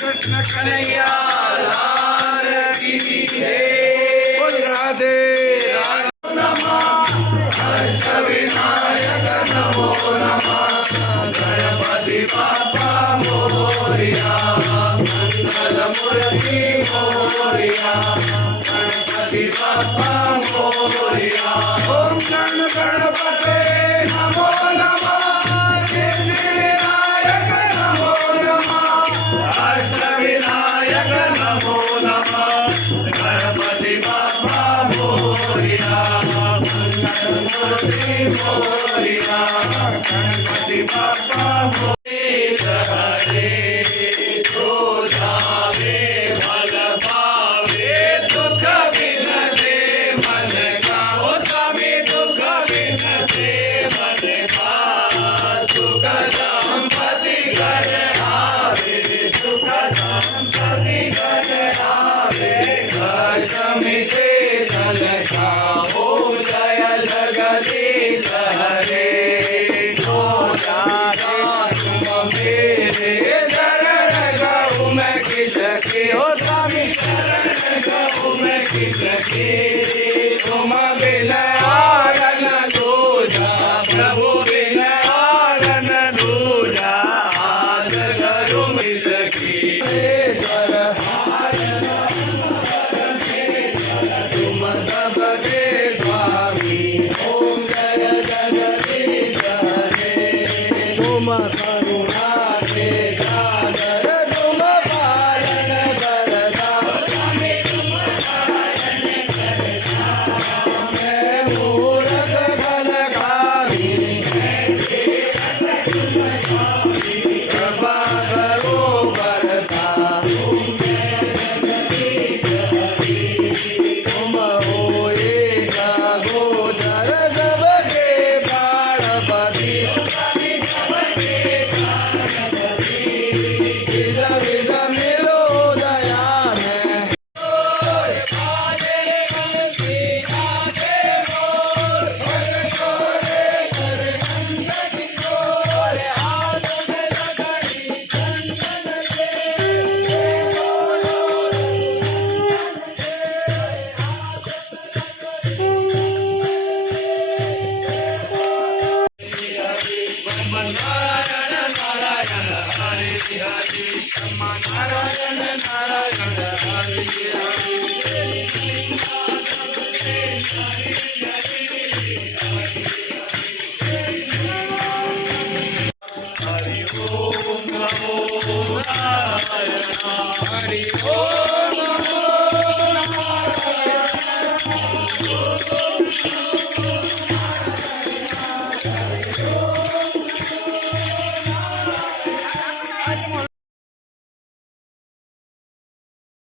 कृष्ण कन्हैया लाल की जय। राधे विनायक नमो नमः गणपति बाप्पा मोरया मंगल मूर्ति मोरया गणपति बाप्पा मोरया। ओम गण गणपते नमो नमः विनायक नमो नमः विनायक नमो नमः गणपति बाप्पा मोरया मूर्ति मोरया गणपति बाप्पा हरे तो जावे फल पावे दुख बिनसे मन का ओ स्वामी दुख बिनसे मन का सुख संपत्ति घर आवे सुख संपत्ति घर आवे कष्ट मिटे जल का ओम जय जगदीश हरे तो मेरे चरण गहु मैं किसके हो स्वामी चरण गहु मैं किसके तुम बिन आरन दूजा प्रभु बिन आरन दूजा आस करूं किसकी तुम सबके स्वामी ओम जय जगदीश हरे तुम करुणा के सागर तुम पालन करता मैं मूरख फलकारी कृपा करो करता तुम हो एक गोचर सबके प्राणपति विद मिलो दया में नारायण नारायण हरे हरि ओम नमो नारायण हरि ओम